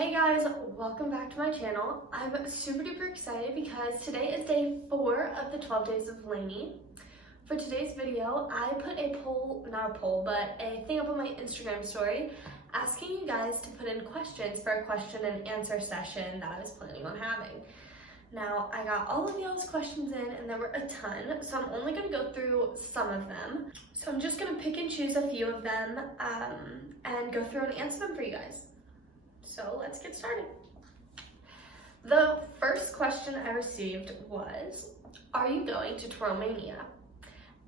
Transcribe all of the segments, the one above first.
Hey guys, welcome back to my channel. I'm super duper excited because today is day 4 of the 12 Days of Laney. For today's video, I put a thing up on my Instagram story asking you guys to put in questions for a question and answer session that I was planning on having. Now, I got all of y'all's questions in and there were a ton, so I'm only gonna go through some of them. So I'm just gonna pick and choose a few of them and go through and answer them for you guys. So let's get started. The first question I received was, are you going to Romania?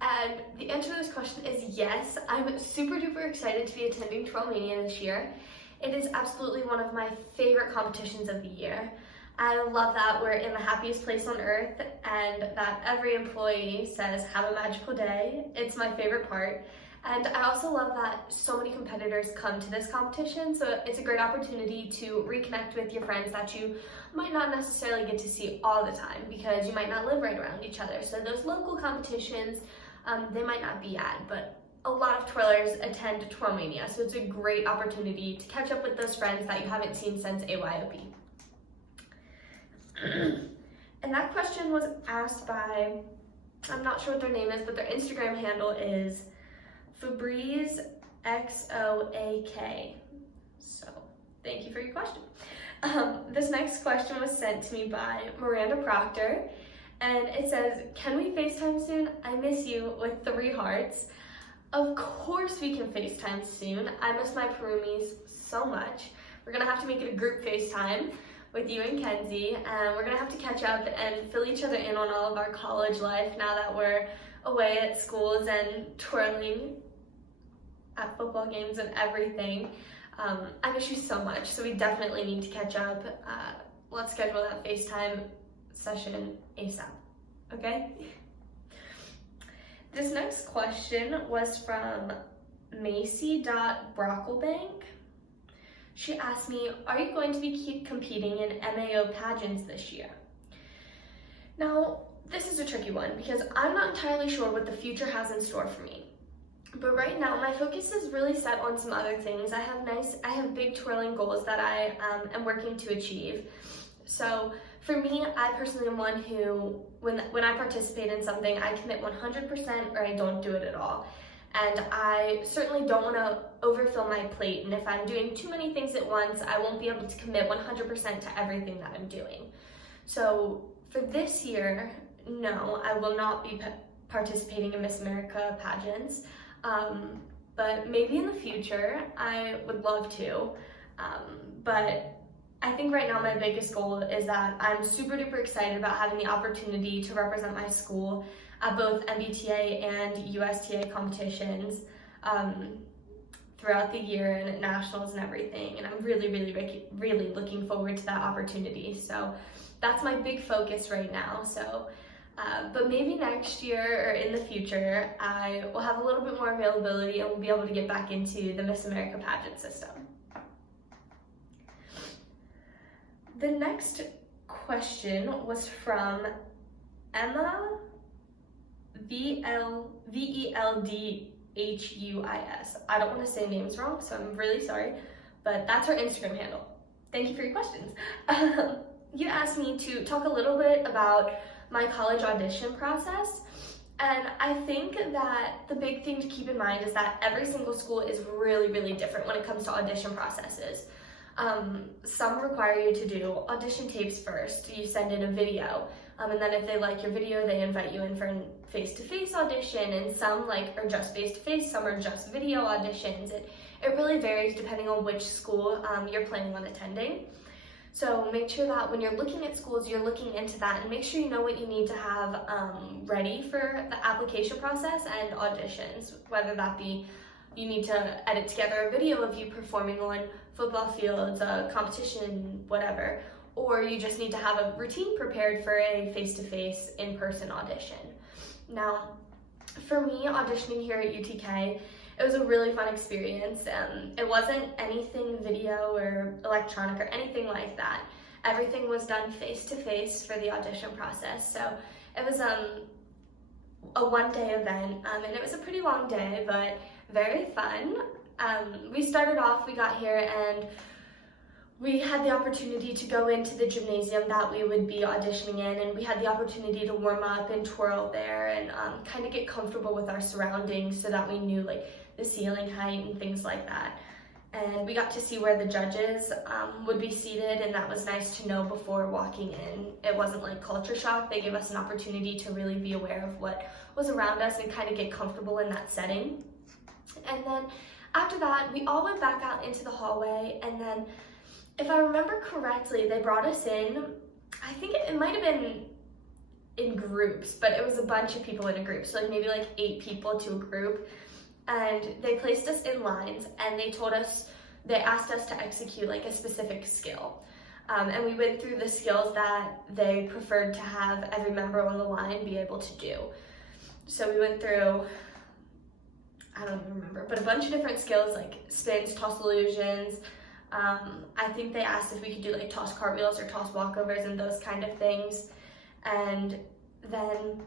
And the answer to this question is yes. I'm super duper excited to be attending Romania this year. It is absolutely one of my favorite competitions of the year. I love that we're in the happiest place on earth and that every employee says, have a magical day. It's my favorite part. And I also love that so many competitors come to this competition, so it's a great opportunity to reconnect with your friends that you might not necessarily get to see all the time because you might not live right around each other. So those local competitions, they might not be at, but a lot of twirlers attend Romania, so it's a great opportunity to catch up with those friends that you haven't seen since AYOP. And that question was asked by, I'm not sure what their name is, but their Instagram handle is Febreze XOAK. So thank you for your question. This next question was sent to me by Miranda Proctor, and it says, can we FaceTime soon? I miss you, with 3 hearts. Of course we can FaceTime soon. I miss my Perumies so much. We're gonna have to make it a group FaceTime with you and Kenzie, and we're gonna have to catch up and fill each other in on all of our college life now that we're away at schools and twirling at football games and everything. I miss you so much, so we definitely need to catch up. Let's schedule that FaceTime session ASAP, okay? This next question was from Macy.Brocklebank. She asked me, are you going to be competing in MAO pageants this year? Now, this is a tricky one because I'm not entirely sure what the future has in store for me. But right now, my focus is really set on some other things. I have big twirling goals that I am working to achieve. So for me, I personally am one who, when I participate in something, I commit 100% or I don't do it at all. And I certainly don't want to overfill my plate. And if I'm doing too many things at once, I won't be able to commit 100% to everything that I'm doing. So for this year, no, I will not be participating in Miss America pageants. But maybe in the future, I would love to. But I think right now my biggest goal is that I'm super duper excited about having the opportunity to represent my school at both MBTA and USTA competitions throughout the year and at nationals and everything. And I'm really looking forward to that opportunity. So that's my big focus right now. So. But maybe next year or in the future, I will have a little bit more availability and will be able to get back into the Miss America pageant system. The next question was from Emma VELDHUIS. I don't want to say names wrong, so I'm really sorry, but that's her Instagram handle. Thank you for your questions. You asked me to talk a little bit about my college audition process, and I think that the big thing to keep in mind is that every single school is really different when it comes to audition processes. Some require you to do audition tapes first. You send in a video, and then if they like your video, they invite you in for a face-to-face audition, and some are just face-to-face, some are just video auditions. It really varies depending on which school you're planning on attending. So make sure that when you're looking at schools, you're looking into that and make sure you know what you need to have ready for the application process and auditions, whether that be you need to edit together a video of you performing on football fields, a competition, whatever, or you just need to have a routine prepared for a face-to-face in-person audition. Now, for me, auditioning here at UTK, it was a really fun experience. It wasn't anything video or electronic or anything like that. Everything was done face-to-face for the audition process. So it was a one-day event, and it was a pretty long day, but very fun. We started off, we got here, and we had the opportunity to go into the gymnasium that we would be auditioning in, and we had the opportunity to warm up and twirl there and kind of get comfortable with our surroundings so that we knew like the ceiling height and things like that. And we got to see where the judges would be seated, and that was nice to know before walking in. It wasn't like culture shock. They gave us an opportunity to really be aware of what was around us and kind of get comfortable in that setting. And then after that, we all went back out into the hallway, and then if I remember correctly, they brought us in, I think it might have been in groups, but it was a bunch of people in a group, so like maybe like 8 people to a group, and they placed us in lines, and they asked us to execute like a specific skill. And we went through the skills that they preferred to have every member on the line be able to do. So we went through, I don't even remember, but a bunch of different skills like spins, toss illusions. I think they asked if we could do like toss cartwheels or toss walkovers and those kind of things. And then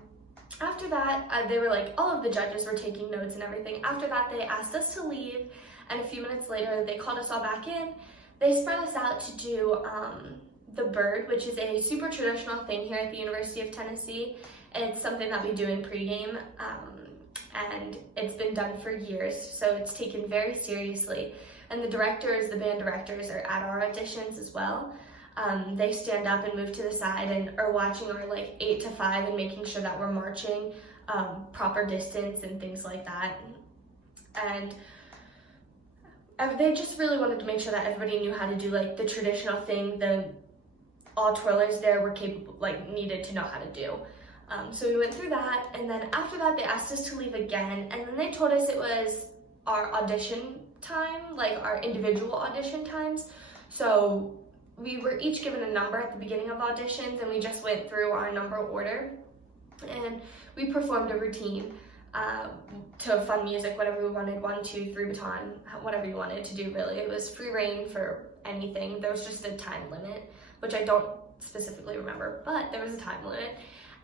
after that, they were like, all of the judges were taking notes and everything. After that, they asked us to leave, and a few minutes later, they called us all back in. They spread us out to do the bird, which is a super traditional thing here at the University of Tennessee. It's something that we do in pregame, and it's been done for years, so it's taken very seriously. And the directors, the band directors, are at our auditions as well. They stand up and move to the side and are watching our like 8 to 5 and making sure that we're marching proper distance and things like that. And they just really wanted to make sure that everybody knew how to do like the traditional thing all twirlers there were capable, like needed to know how to do. So we went through that, and then after that they asked us to leave again, and then they told us it was our audition time, like our individual audition times. So we were each given a number at the beginning of auditions, and we just went through our number order, and we performed a routine to fun music, whatever we wanted, 1, 2, 3 baton, whatever you wanted to do really. It was free reign for anything. There was just a time limit, which I don't specifically remember, but there was a time limit.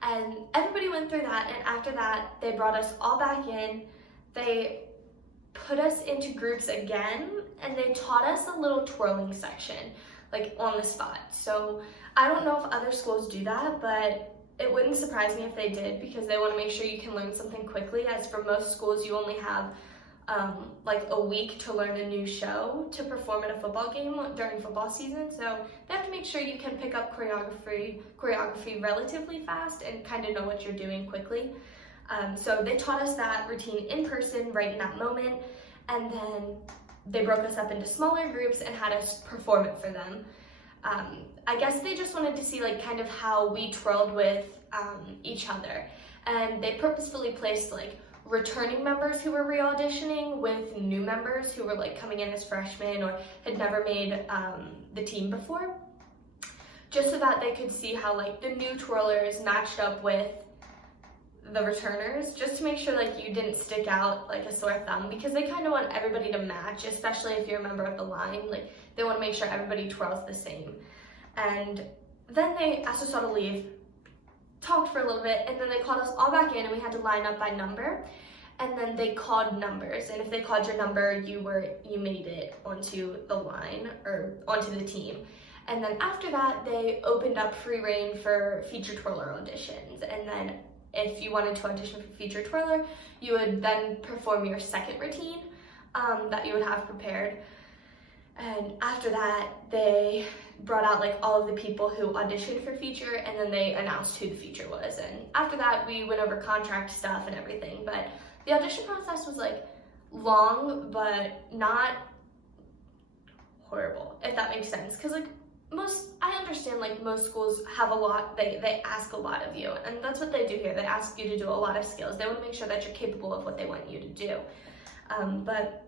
And everybody went through that, and after that, they brought us all back in. They put us into groups again, and they taught us a little twirling section, like on the spot. So I don't know if other schools do that, but it wouldn't surprise me if they did, because they want to make sure you can learn something quickly, as for most schools you only have like a week to learn a new show to perform in a football game during football season. So they have to make sure you can pick up choreography relatively fast and kind of know what you're doing quickly. So they taught us that routine in person right in that moment, and then they broke us up into smaller groups and had us perform it for them. I guess they just wanted to see like kind of how we twirled with each other, and they purposefully placed like returning members who were re-auditioning with new members who were like coming in as freshmen or had never made the team before, just so that they could see how like the new twirlers matched up with the returners, just to make sure like you didn't stick out like a sore thumb, because they kind of want everybody to match, especially if you're a member of the line. Like they want to make sure everybody twirls the same. And then they asked us all to leave, talked for a little bit, and then they called us all back in, and we had to line up by number. And then they called numbers, and if they called your number, you made it onto the line or onto the team. And then after that, they opened up free reign for feature twirler auditions. And then if you wanted to audition for feature twirler, you would then perform your second routine that you would have prepared. And after that, they brought out like all of the people who auditioned for feature, and then they announced who the feature was. And after that, we went over contract stuff and everything. But the audition process was like long, but not horrible, if that makes sense. Because like I understand like most schools have a lot, they ask a lot of you, and that's what they do here. They ask you to do a lot of skills. They want to make sure that you're capable of what they want you to do. But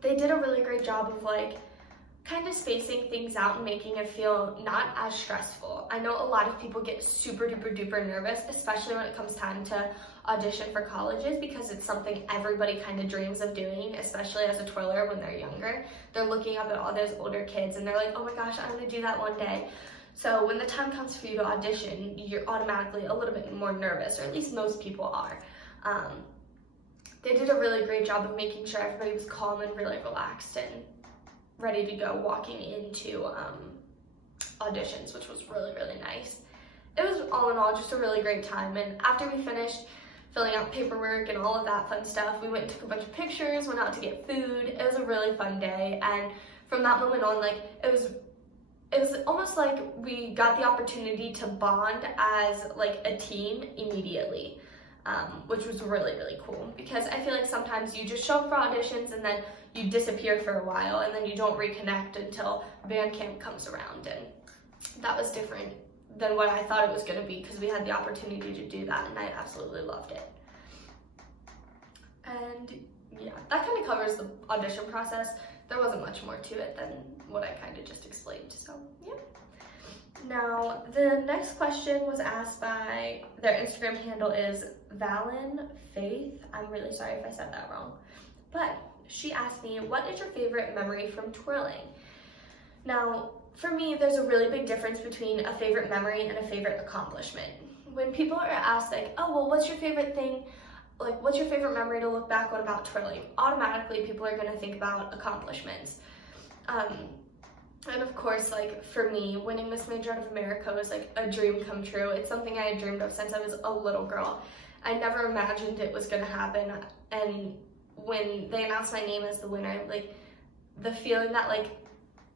they did a really great job of like kind of spacing things out and making it feel not as stressful. I know a lot of people get super duper duper nervous, especially when it comes time to audition for colleges, because it's something everybody kind of dreams of doing, especially as a twirler when they're younger. They're looking up at all those older kids and they're like, oh my gosh, I want to do that one day. So when the time comes for you to audition, you're automatically a little bit more nervous, or at least most people are. They did a really great job of making sure everybody was calm and really relaxed and ready to go walking into auditions, which was really, really nice. It was all in all just a really great time, and after we finished filling out paperwork and all of that fun stuff, we went and took a bunch of pictures, went out to get food. It was a really fun day, and from that moment on, like, it was almost like we got the opportunity to bond as like a team immediately, which was really, really cool, because I feel like sometimes you just show up for auditions and then you disappear for a while and then you don't reconnect until band camp comes around, and that was different than what I thought it was going to be, because we had the opportunity to do that and I absolutely loved it. And yeah, that kind of covers the audition process. There wasn't much more to it than what I kind of just explained, so yeah. Now, the next question was asked by, their Instagram handle is Valen Faith. I'm really sorry if I said that wrong. But she asked me, what is your favorite memory from twirling? Now, for me, there's a really big difference between a favorite memory and a favorite accomplishment. When people are asked, like, oh, well, what's your favorite thing? Like, what's your favorite memory to look back on about twirling? Automatically, people are gonna think about accomplishments. And of course, like, for me, winning Miss Major of America was like a dream come true. It's something I had dreamed of since I was a little girl. I never imagined it was gonna happen. And when they announced my name as the winner, like, the feeling that like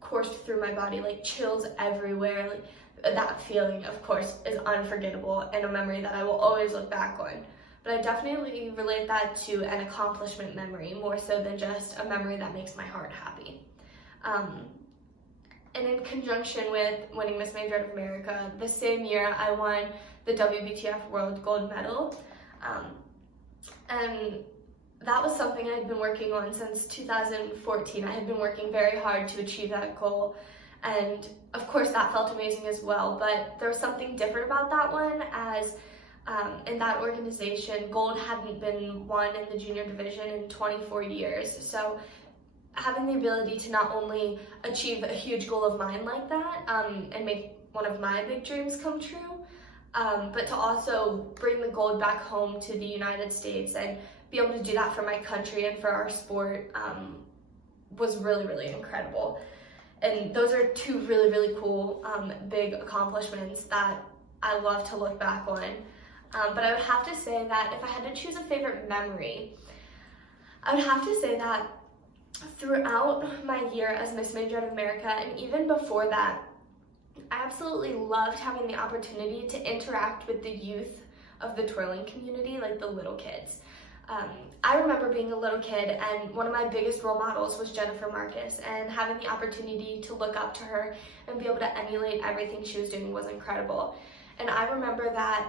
coursed through my body, like chills everywhere, like that feeling, of course, is unforgettable and a memory that I will always look back on. But I definitely relate that to an accomplishment memory, more so than just a memory that makes my heart happy. And in conjunction with winning Miss Major of America, the same year I won the WBTF World Gold Medal. And that was something I had been working on since 2014. I had been working very hard to achieve that goal. And of course that felt amazing as well, but there was something different about that one, as in that organization, gold hadn't been won in the junior division in 24 years. So having the ability to not only achieve a huge goal of mine like that, and make one of my big dreams come true, but to also bring the gold back home to the United States and be able to do that for my country and for our sport, was really, really incredible. And those are two really, really cool, big accomplishments that I love to look back on. But I would have to say that if I had to choose a favorite memory, I would have to say that throughout my year as Miss Major of America, and even before that, I absolutely loved having the opportunity to interact with the youth of the twirling community, like the little kids. I remember being a little kid, and one of my biggest role models was Jennifer Marcus, and having the opportunity to look up to her and be able to emulate everything she was doing was incredible. And I remember that,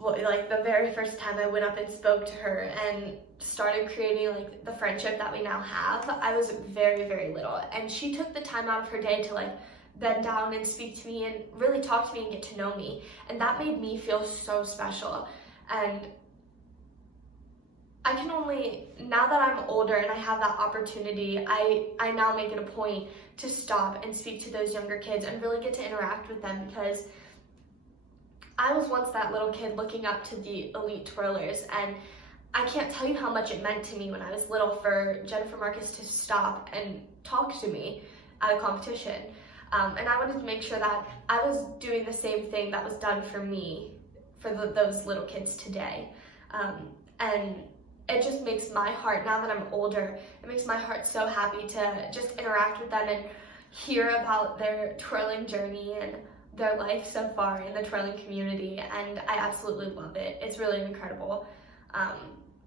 like, the very first time I went up and spoke to her and started creating like the friendship that we now have, I was very, very little, and she took the time out of her day to like bend down and speak to me and really talk to me and get to know me, and that made me feel so special. And I can only, now that I'm older and I have that opportunity, I now make it a point to stop and speak to those younger kids and really get to interact with them, because I was once that little kid looking up to the elite twirlers, and I can't tell you how much it meant to me when I was little for Jennifer Marcus to stop and talk to me at a competition. And I wanted to make sure that I was doing the same thing that was done for me, for those little kids today. And it just makes my heart, now that I'm older, it makes my heart so happy to just interact with them and hear about their twirling journey and their life so far in the twirling community, and I absolutely love it. It's really incredible.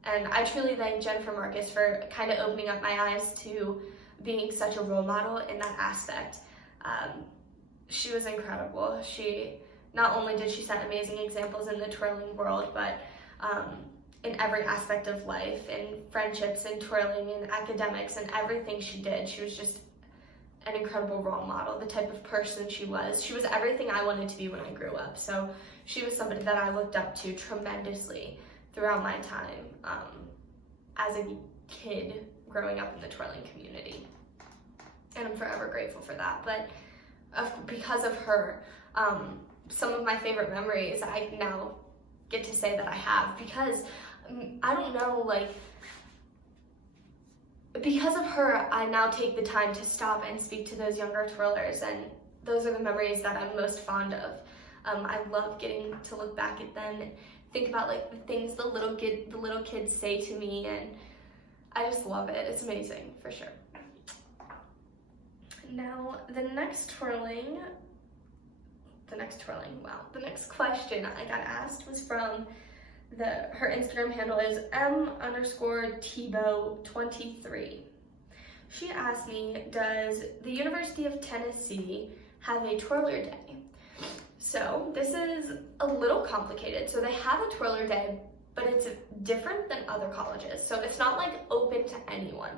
And I truly thank Jennifer Marcus for kind of opening up my eyes to being such a role model in that aspect. She was incredible. Not only did she set amazing examples in the twirling world, but in every aspect of life, in friendships, in twirling, in academics, and everything she did. She was just an incredible role model, the type of person she was. She was everything I wanted to be when I grew up. So she was somebody that I looked up to tremendously throughout my time as a kid growing up in the twirling community. And I'm forever grateful for that. But because of her, some of my favorite memories I now get to say that I have, because I don't know, like, because of her, I now take the time to stop and speak to those younger twirlers, and those are the memories that I'm most fond of. I love getting to look back at them and think about like the things the little kids say to me, and I just love it. It's amazing for sure. Now the next question I got asked was from her Instagram handle is m_Tebow23. She asked me, does the University of Tennessee have a twirler day? So this is a little complicated. So they have a twirler day, but it's different than other colleges. So it's not like open to anyone.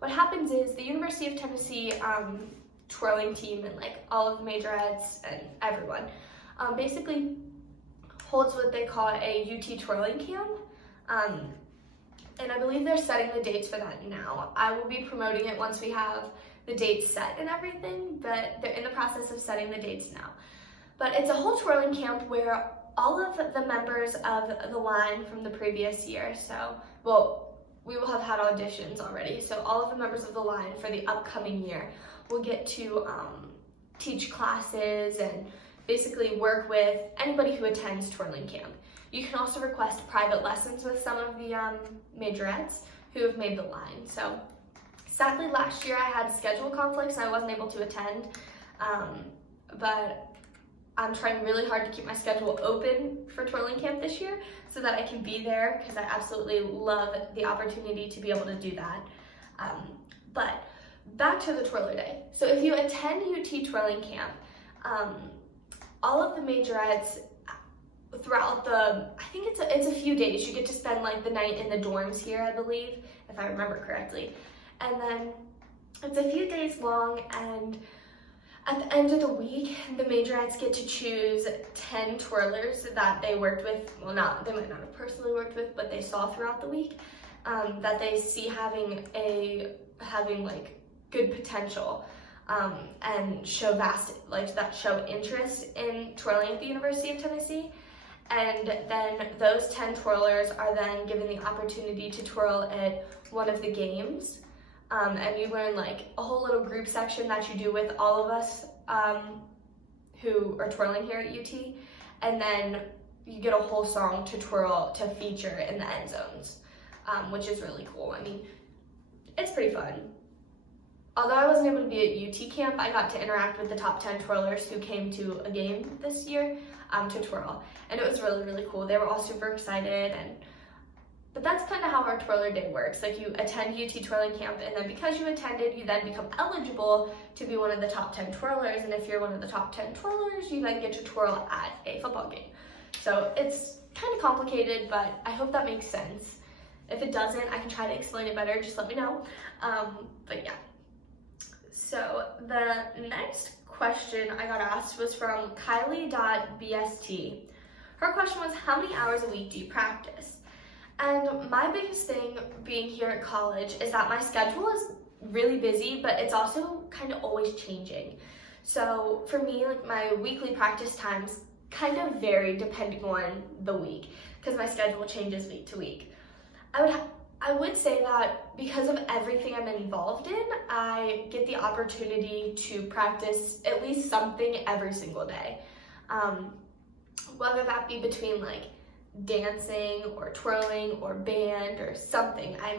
What happens is the University of Tennessee twirling team and like all of the majorettes and everyone basically holds what they call a UT twirling camp. And I believe they're setting the dates for that now. I will be promoting it once we have the dates set and everything, but they're in the process of setting the dates now. But it's a whole twirling camp where all of the members of the line from the previous year, we will have had auditions already, so all of the members of the line for the upcoming year will get to teach classes and basically work with anybody who attends twirling camp. You can also request private lessons with some of the majorettes who have made the line. So sadly last year I had schedule conflicts and I wasn't able to attend, but I'm trying really hard to keep my schedule open for twirling camp this year so that I can be there, because I absolutely love the opportunity to be able to do that. But back to the twirler day. So if you attend UT twirling camp, all of the majorettes throughout I think it's a few days. You get to spend like the night in the dorms here, I believe, if I remember correctly. And then it's a few days long, and at the end of the week, the majorettes get to choose 10 twirlers that they worked with, they might not have personally worked with, but they saw throughout the week, that they see having like good potential, and show interest in twirling at the University of Tennessee. And then those 10 twirlers are then given the opportunity to twirl at one of the games. And you learn like a whole little group section that you do with all of us who are twirling here at UT. And then you get a whole song to feature in the end zones, which is really cool. I mean, it's pretty fun. Although I wasn't able to be at UT camp, I got to interact with the top 10 twirlers who came to a game this year to twirl. And it was really, really cool. They were all super excited, but that's kind of how our twirler day works. Like, you attend UT twirling camp, and then because you attended, you then become eligible to be one of the top 10 twirlers. And if you're one of the top 10 twirlers, you then get to twirl at a football game. So it's kind of complicated, but I hope that makes sense. If it doesn't, I can try to explain it better. Just let me know. But yeah. So the next question I got asked was from Kylie.bst. Her question was, how many hours a week do you practice? And my biggest thing being here at college is that my schedule is really busy, but it's also kind of always changing. So for me, like, my weekly practice times kind of vary depending on the week, because my schedule changes week to week. I would say that because of everything I'm involved in, I get the opportunity to practice at least something every single day. Whether that be between like dancing or twirling or band or something, I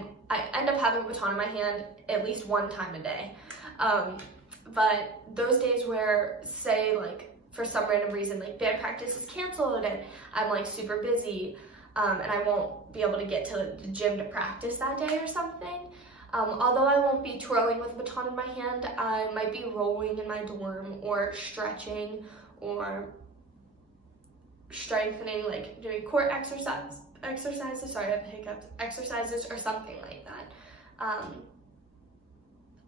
end up having a baton in my hand at least one time a day. But those days where, say, like, for some random reason, like band practice is canceled and I'm like super busy, and I won't be able to get to the gym to practice that day or something. Although I won't be twirling with a baton in my hand, I might be rolling in my dorm or stretching or strengthening, like doing core exercises, sorry, I have hiccups, exercises or something like that.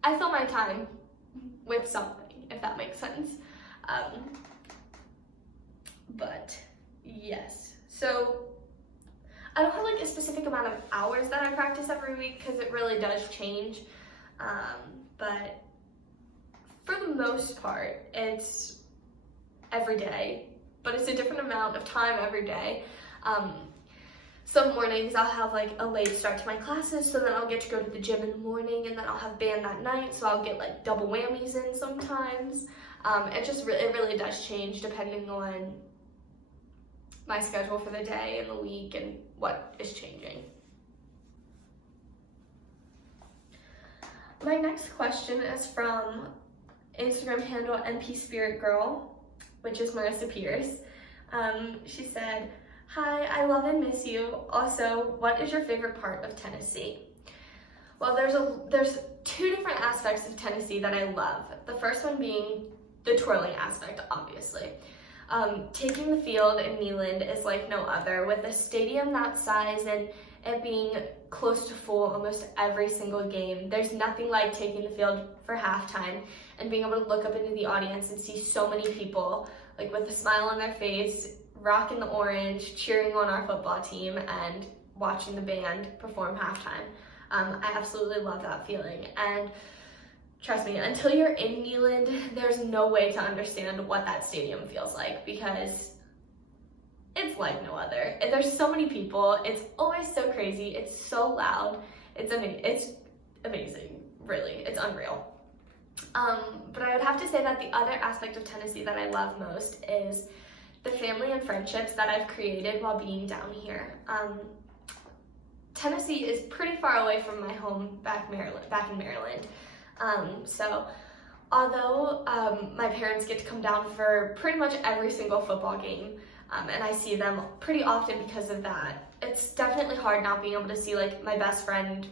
I fill my time with something, if that makes sense. But yes, so I don't have like a specific amount of hours that I practice every week because it really does change. But for the most part, it's every day, but it's a different amount of time every day. some mornings I'll have like a late start to my classes, so then I'll get to go to the gym in the morning, and then I'll have band that night, so I'll get like double whammies in sometimes. It really does change depending on my schedule for the day and the week and what is changing. My next question is from Instagram handle MP Spirit Girl, which is Marissa Pierce. She said, "Hi, I love and miss you. Also, what is your favorite part of Tennessee?" Well, there's two different aspects of Tennessee that I love. The first one being the twirling aspect, obviously. Taking the field in Neyland is like no other. With a stadium that size and it being close to full almost every single game, there's nothing like taking the field for halftime and being able to look up into the audience and see so many people like with a smile on their face, rocking the orange, cheering on our football team, and watching the band perform halftime. I absolutely love that feeling. And trust me, until you're in Neyland, there's no way to understand what that stadium feels like, because it's like no other. And there's so many people. It's always so crazy. It's so loud. It's amazing, really. It's unreal. But I would have to say that the other aspect of Tennessee that I love most is the family and friendships that I've created while being down here. Tennessee is pretty far away from my home back in Maryland. So although my parents get to come down for pretty much every single football game, and I see them pretty often because of that, it's definitely hard not being able to see like my best friend,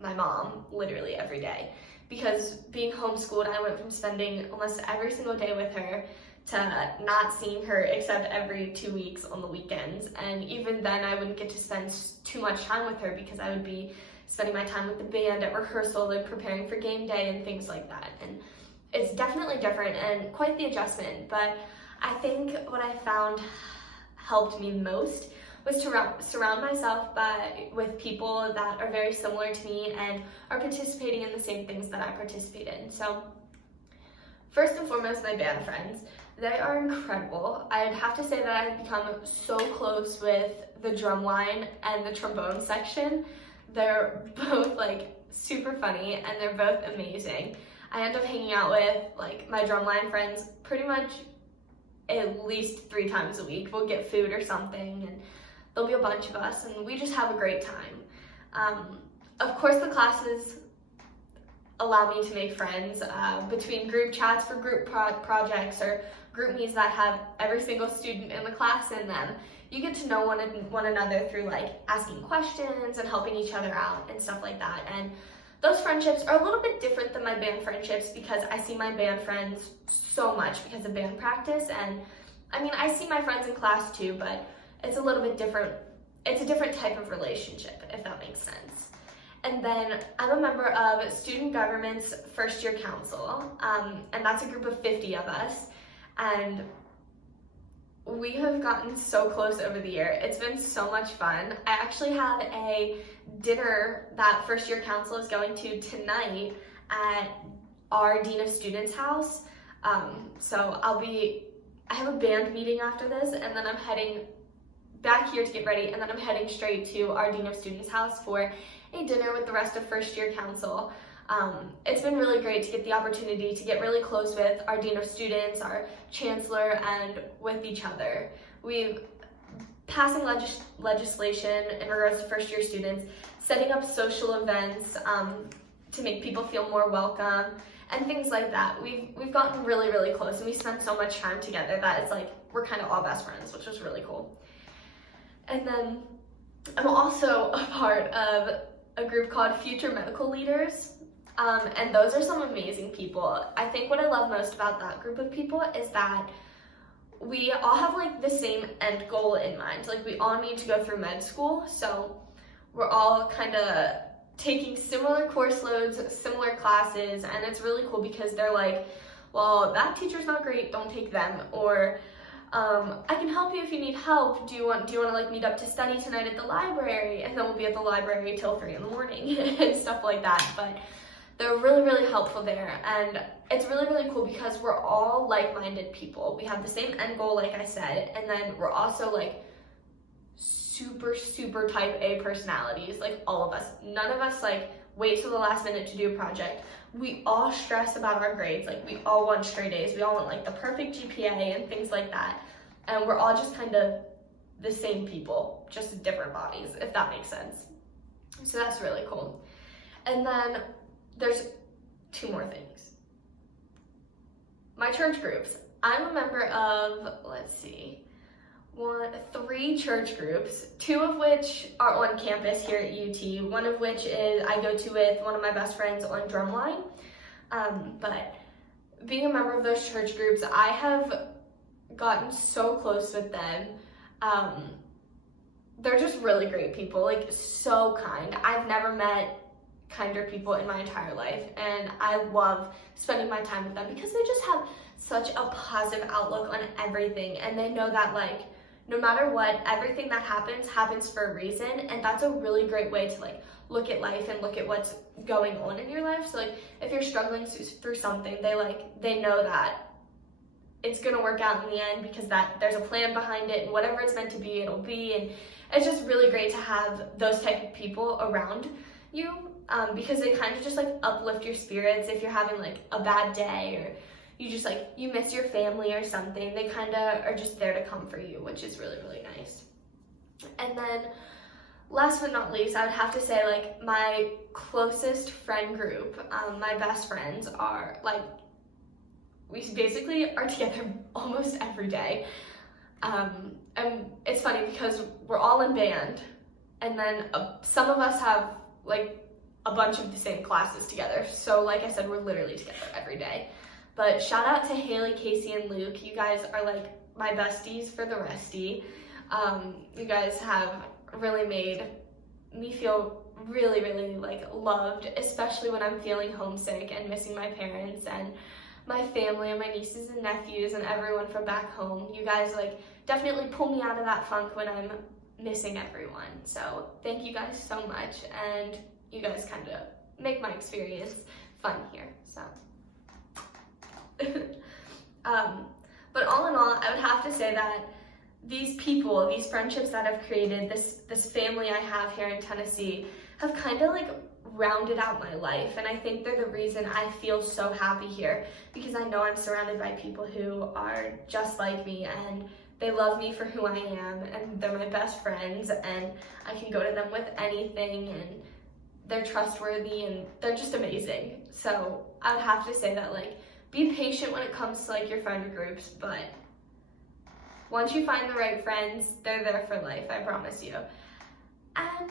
my mom, literally every day. Because being homeschooled, I went from spending almost every single day with her to not seeing her except every 2 weeks on the weekends. And even then I wouldn't get to spend too much time with her because I would be spending my time with the band at rehearsal and preparing for game day and things like that. And it's definitely different and quite the adjustment, but I think what I found helped me most was to surround myself with people that are very similar to me and are participating in the same things that I participate in. So first and foremost, my band friends. They are incredible. I'd have to say that I've become so close with the drum line and the trombone section. They're both like super funny and they're both amazing. I end up hanging out with like my drumline friends pretty much at least 3 times a week. We'll get food or something and there'll be a bunch of us and we just have a great time. Of course, the classes allow me to make friends between group chats for group projects or group meets that have every single student in the class in them. You get to know one another through like asking questions and helping each other out and stuff like that. And those friendships are a little bit different than my band friendships because I see my band friends so much because of band practice. And I mean, I see my friends in class too, but it's a little bit different. It's a different type of relationship, if that makes sense. And then I'm a member of Student Government's First Year Council, and that's a group of 50 of us. And we have gotten so close over the year. It's been so much fun. I actually have a dinner that First Year Council is going to tonight at our Dean of Students' house. So I have a band meeting after this, and then I'm heading back here to get ready, and then I'm heading straight to our Dean of Students' house for a dinner with the rest of First Year Council. It's been really great to get the opportunity to get really close with our Dean of Students, our Chancellor, and with each other. We've passing legislation in regards to first year students, setting up social events to make people feel more welcome, and things like that. We've gotten really, really close, and we spend so much time together that it's like we're kind of all best friends, which was really cool. And then I'm also a part of a group called Future Medical Leaders. And those are some amazing people. I think what I love most about that group of people is that we all have like the same end goal in mind. Like we all need to go through med school, so we're all kind of taking similar course loads, similar classes, and it's really cool because they're like, well, that teacher's not great, don't take them, or I can help you if you need help. Do you want to like meet up to study tonight at the library? And then we'll be at the library till 3 in the morning and stuff like that. But they're really, really helpful there. And it's really, really cool because we're all like-minded people. We have the same end goal, like I said, and then we're also like super type A personalities, like all of us. None of us like wait till the last minute to do a project. We all stress about our grades. Like we all want straight A's. We all want like the perfect GPA and things like that. And we're all just kind of the same people, just different bodies, if that makes sense. So that's really cool. And then there's 2 more things. My church groups. I'm a member of, 3 church groups, 2 of which are on campus here at UT, one of which is I go to with one of my best friends on drumline. But being a member of those church groups, I have gotten so close with them. They're just really great people, like so kind. I've never met kinder people in my entire life, and I love spending my time with them because they just have such a positive outlook on everything, and they know that like no matter what, everything that happens for a reason, and that's a really great way to like look at life and look at what's going on in your life. So like if you're struggling through something, they know that it's gonna work out in the end because that there's a plan behind it, and whatever it's meant to be, it'll be. And it's just really great to have those type of people around you, because they kind of just like uplift your spirits if you're having like a bad day or you just like you miss your family or something. They kind of are just there to comfort you, which is really nice. And then last but not least, I would have to say like my closest friend group, my best friends are like, we basically are together almost every day. And it's funny because we're all in band, and then some of us have like a bunch of the same classes together. So like I said, we're literally together every day. But shout out to Haley, Casey, and Luke. You guys are like my besties for the resty. You guys have really made me feel really like loved, especially when I'm feeling homesick and missing my parents and my family and my nieces and nephews and everyone from back home. You guys like definitely pull me out of that funk when I'm missing everyone. So thank you guys so much, and you guys kind of make my experience fun here. So but all in all, I would have to say that these people, these friendships that I've created, this family I have here in Tennessee, have kind of like rounded out my life, and I think they're the reason I feel so happy here, because I know I'm surrounded by people who are just like me, and they love me for who I am, and they're my best friends, and I can go to them with anything, and they're trustworthy, and they're just amazing. So I would have to say that like be patient when it comes to like your friend groups, but once you find the right friends, they're there for life, I promise you. And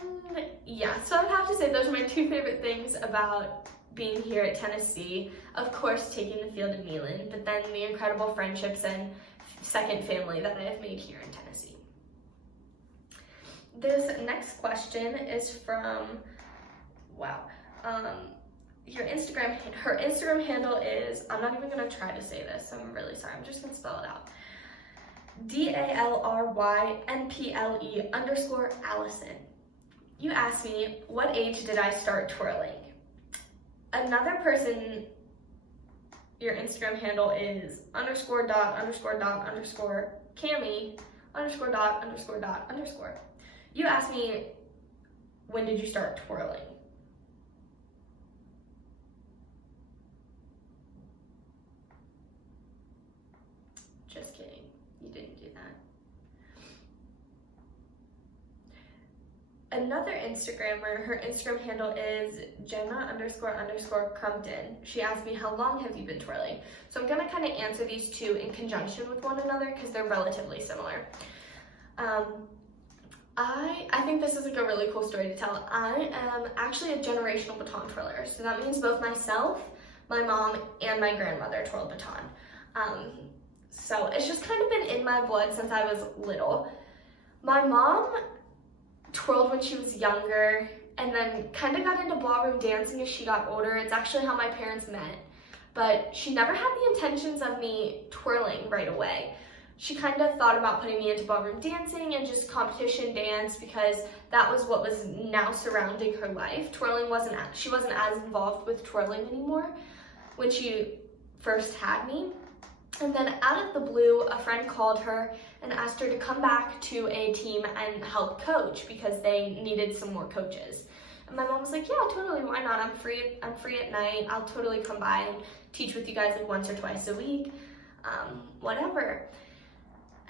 yeah, so I would have to say those are my 2 favorite things about being here at Tennessee. Of course, taking the field in Milan, but then the incredible friendships and second family that I have made here in Tennessee. This next question is from, her Instagram handle is, I'm not even gonna try to say this, I'm really sorry, I'm just gonna spell it out. DALRYNPLE_Allison. You asked me, what age did I start twirling? Another person, your Instagram handle is _._Kimmy_._. You asked me, when did you start twirling? Just kidding, you didn't do that. Another Instagrammer, her Instagram handle is Jenna__Crumpton. She asked me, how long have you been twirling? So I'm gonna kind of answer these 2 in conjunction with one another because they're relatively similar. I think this is like a really cool story to tell. I am actually a generational baton twirler. So that means both myself, my mom, and my grandmother twirl baton. So it's just kind of been in my blood since I was little. My mom twirled when she was younger, and then kind of got into ballroom dancing as she got older. It's actually how my parents met, but she never had the intentions of me twirling right away. She kind of thought about putting me into ballroom dancing and just competition dance because that was what was now surrounding her life. She wasn't as involved with twirling anymore when she first had me. And then out of the blue, a friend called her and asked her to come back to a team and help coach because they needed some more coaches. And my mom was like, yeah, totally, why not? I'm free at night. I'll totally come by and teach with you guys like once or twice a week, whatever.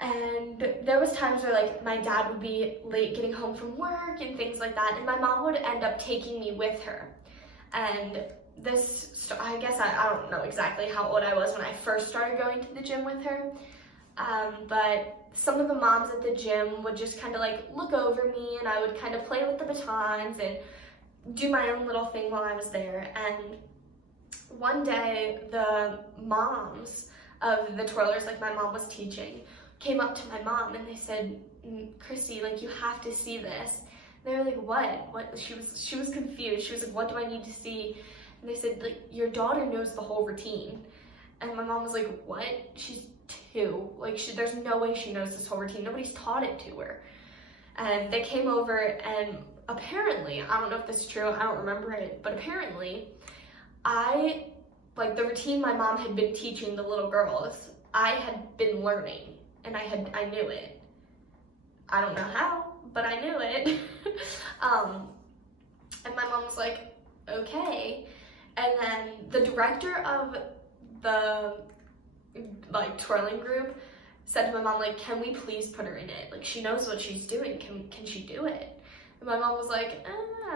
And there was times where like my dad would be late getting home from work and things like that, and my mom would end up taking me with her. And this, I guess I don't know exactly how old I was when I first started going to the gym with her, but some of the moms at the gym would just kind of like look over me, and I would kind of play with the batons and do my own little thing while I was there. And one day the moms of the twirlers, like my mom was teaching, came up to my mom and they said, Christy, like you have to see this. And they were like, what? She was confused. She was like, what do I need to see? And they said, like, your daughter knows the whole routine. And my mom was like, what? She's 2. Like, there's no way she knows this whole routine. Nobody's taught it to her. And they came over, and apparently, I don't know if this is true, I don't remember it, but apparently, the routine my mom had been teaching the little girls, I had been learning, and I knew it. I don't know how, but I knew it. And my mom was like, okay. And then the director of the twirling group said to my mom, like, can we please put her in it? Like, she knows what she's doing. Can she do it? And my mom was like, I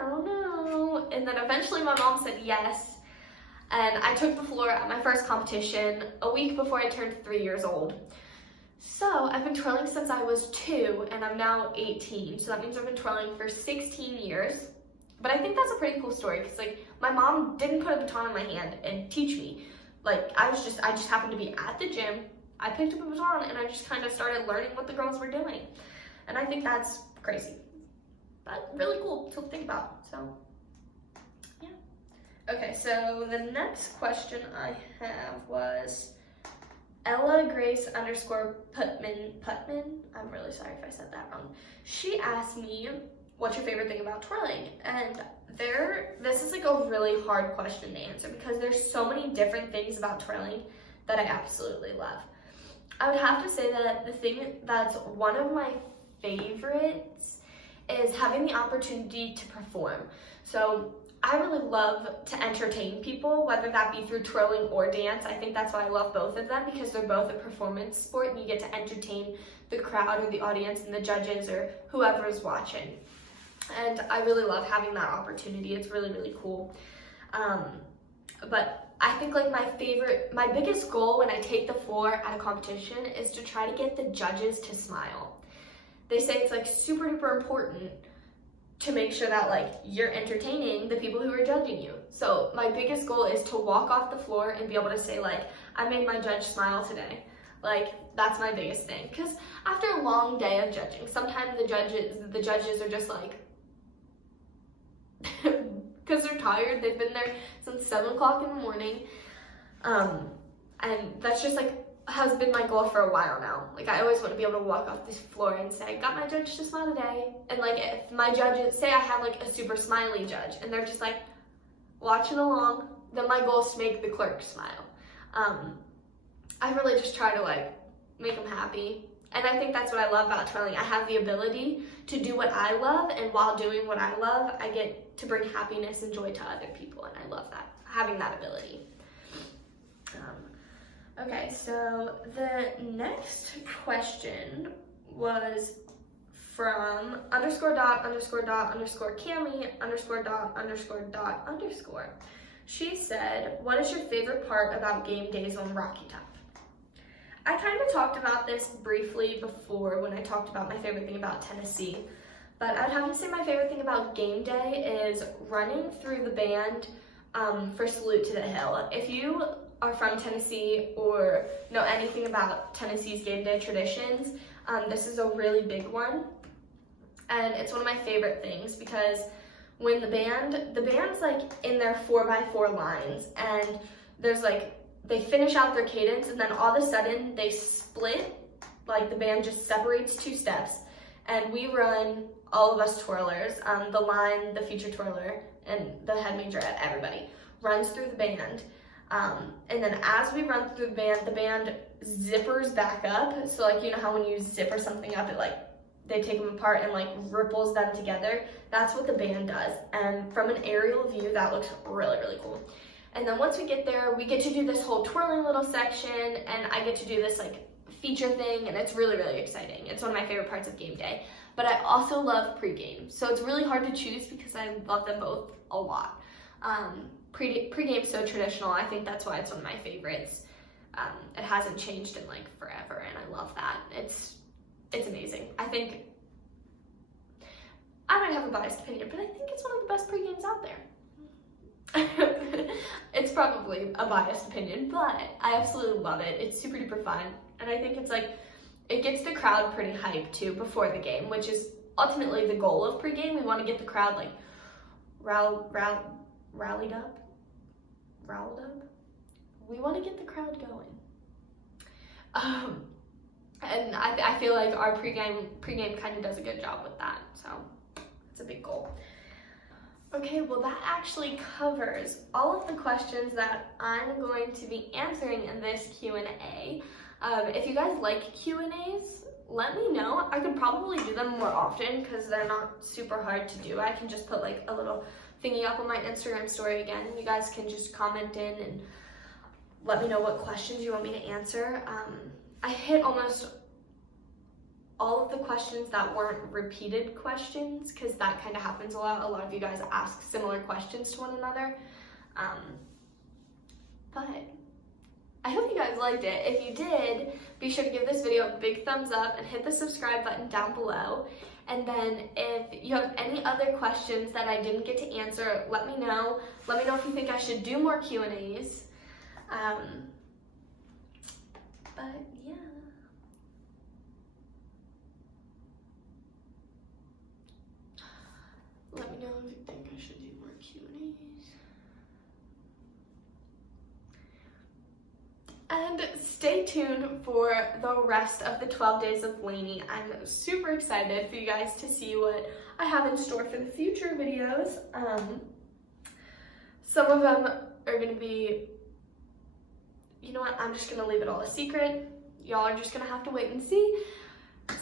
don't know. And then eventually my mom said yes. And I took the floor at my first competition a week before I turned 3 years old. So I've been twirling since I was 2, and I'm now 18. So that means I've been twirling for 16 years. But I think that's a pretty cool story because like my mom didn't put a baton in my hand and teach me. Like I just happened to be at the gym. I picked up a baton and I just kind of started learning what the girls were doing. And I think that's crazy, but really cool to think about. So yeah. Okay, so the next question I have was Ella Grace _Putman. I'm really sorry if I said that wrong. She asked me, what's your favorite thing about twirling? And this is like a really hard question to answer because there's so many different things about twirling that I absolutely love. I would have to say that the thing that's one of my favorites is having the opportunity to perform. So I really love to entertain people, whether that be through twirling or dance. I think that's why I love both of them because they're both a performance sport and you get to entertain the crowd or the audience and the judges or whoever is watching. And I really love having that opportunity. It's really, really cool. But I think like my biggest goal when I take the floor at a competition is to try to get the judges to smile. They say it's like super duper important to make sure that like you're entertaining the people who are judging you. So my biggest goal is to walk off the floor and be able to say like, I made my judge smile today. Like that's my biggest thing. Because after a long day of judging, sometimes the judges are just like, because they're tired, they've been there since 7 o'clock in the morning, and that's just like has been my goal for a while now. Like I always want to be able to walk off this floor and say, got my judge to smile today. And like if my judges, say I have like a super smiley judge and they're just like watching along, then my goal is to make the clerk smile. I really just try to like make them happy. And I think that's what I love about twirling. I have the ability to do what I love, and while doing what I love, I get to bring happiness and joy to other people, and I love that, having that ability. Okay, so the next question was from _._Kimmy_._. She said, what is your favorite part about game days on Rocky Top? I kind of talked about this briefly before when I talked about my favorite thing about Tennessee, but I'd have to say my favorite thing about game day is running through the band for Salute to the Hill. If you are from Tennessee or know anything about Tennessee's game day traditions, this is a really big one, and it's one of my favorite things because when the band's like in their 4x4 lines, and there's like, they finish out their cadence, and then all of a sudden they split, like the band just separates 2 steps, and we run, all of us twirlers, the line, the feature twirler, and the head major, everybody runs through the band, And then as we run through the band zippers back up. So like, you know how when you zipper something up, it like, they take them apart and like ripples them together. That's what the band does. And from an aerial view, that looks really, really cool. And then once we get there, we get to do this whole twirling little section, and I get to do this like feature thing, and it's really, really exciting. It's one of my favorite parts of game day. But I also love pregame. So it's really hard to choose because I love them both a lot. Pregame's so traditional. I think that's why it's one of my favorites. It hasn't changed in like forever, and I love that. It's amazing. I think I might have a biased opinion, but I think it's one of the best pregames out there. It's probably a biased opinion, but I absolutely love it. It's super duper fun, and I think it's like, it gets the crowd pretty hyped too before the game, which is ultimately the goal of pregame. We want to get the crowd like rallied up. We want to get the crowd going. And I feel like our pregame kind of does a good job with that, so it's a big goal. Okay, well that actually covers all of the questions that I'm going to be answering in this Q&A. If you guys like Q&As, let me know. I could probably do them more often because they're not super hard to do. I can just put like a little thingy up on my Instagram story again, and you guys can just comment in and let me know what questions you want me to answer. I hit almost all of the questions that weren't repeated questions, because that kind of happens a lot. A lot of you guys ask similar questions to one another. But I hope you guys liked it. If you did, be sure to give this video a big thumbs up and hit the subscribe button down below. And then if you have any other questions that I didn't get to answer, let me know. Let me know if you think I should do more Q&As. But yeah. Let me know if you think I should do more Q&As. And stay tuned for the rest of the 12 Days of Laney. I'm super excited for you guys to see what I have in store for the future videos. Some of them are going to be, you know what, I'm just going to leave it all a secret. Y'all are just going to have to wait and see.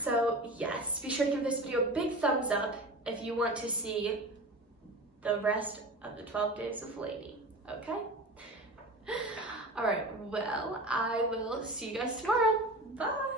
So yes, be sure to give this video a big thumbs up if you want to see the rest of the 12 Days of Laney, okay? All right, well, I will see you guys tomorrow. Bye.